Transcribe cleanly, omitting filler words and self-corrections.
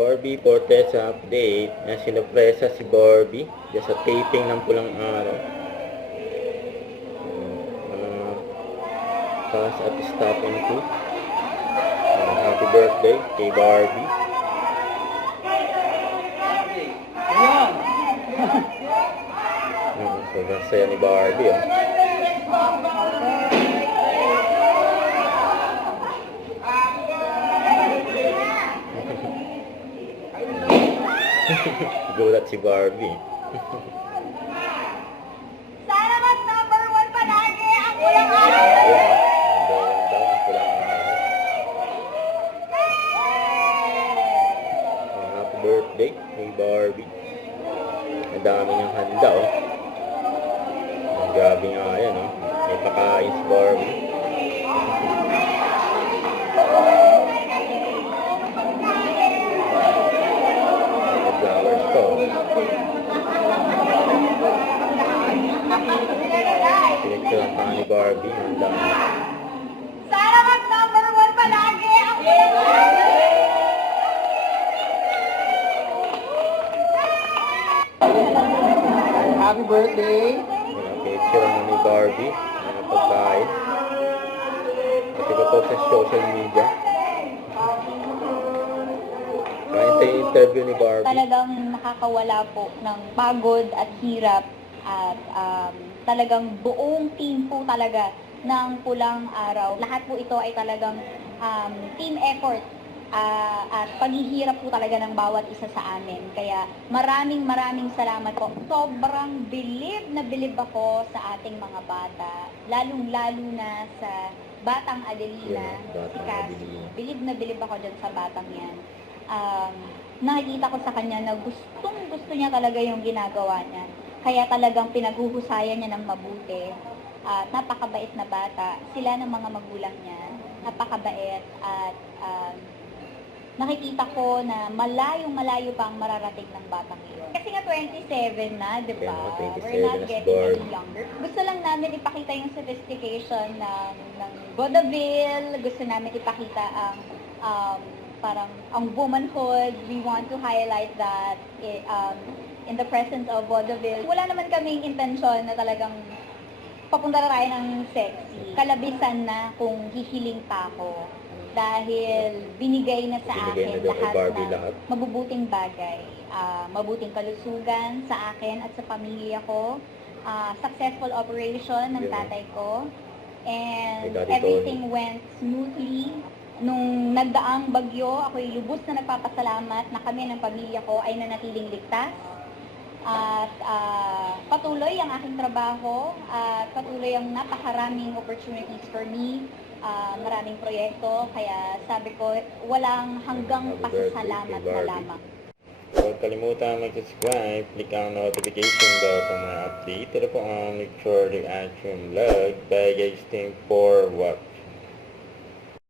Barbie Fortesa update. Na sinupresa si Barbie diyan sa taping ng Pulang Araw. Fans at stop and cook. Happy birthday kay Barbie. Sobrang saya ni Barbie, oh. Gulat si Barbie. Sana mas number 1 palagi ang Pulang Araw. Ayun, number 1 daw ang Pulang Araw. Happy birthday kay Barbie. Ang dami niyang handa, oh. Grabe nga yan, oh. May pakain si Barbie. May flowers to. Pinicturean pa ni Barbie. Ang dami. Sana mas number 1 palagi ang Pulang Araw. Happy birthday! Picture mo ni Barbie na pagkain. Kasi ko sa social media. Kaya tayo interview ni Barbie. Talagang nakakawala po ng pagod at hirap at talagang buong team po talaga ng Pulang Araw. Lahat po ito ay talagang team effort at paghihirap po talaga ng bawat isa sa amin. Kaya maraming salamat po. Sobrang bilib ako sa ating mga bata, lalong-lalo na sa batang Adelina, si Cassie. Bilib na bilib ako dyan sa batang yan. Nakikita ko sa kanya na gusto niya talaga yung ginagawa niya. Kaya talagang pinaghuhusayan niya ng mabuti. Napakabait na bata. Sila ng mga magulang niya. Napakabait at nakikita ko na malayo pa ang mararating ng batang iyon. Kasi nga 27 na, di ba? We're not getting any younger. Gusto lang namin ipakita yung sophistication ng vaudeville. Gusto namin ipakita ang parang ang womanhood. We want to highlight that in the presence of vaudeville. Wala naman kaming intensyon na talagang papunta na tayo ng sexy. Kalabisan na kung hihiling pa ako. Dahil binigay na sa akin lahat ng mabubuting bagay. Mabuting kalusugan sa akin at sa pamilya ko. Successful operation ng tatay ko. And everything went smoothly. Nung nagdaang bagyo, ako'y lubos na nagpapasalamat na kami ng pamilya ko ay nanatiling ligtas. At patuloy ang aking trabaho at patuloy ang napakaraming opportunities for me. Maraming proyekto, kaya sabi ko, walang hanggang pasasalamat na lamang. Huwag kalimutan mag-subscribe, click ang notification bell para mga update. Ito po ang Nick Short Reaction Vlog. Bye guys, thank for watching.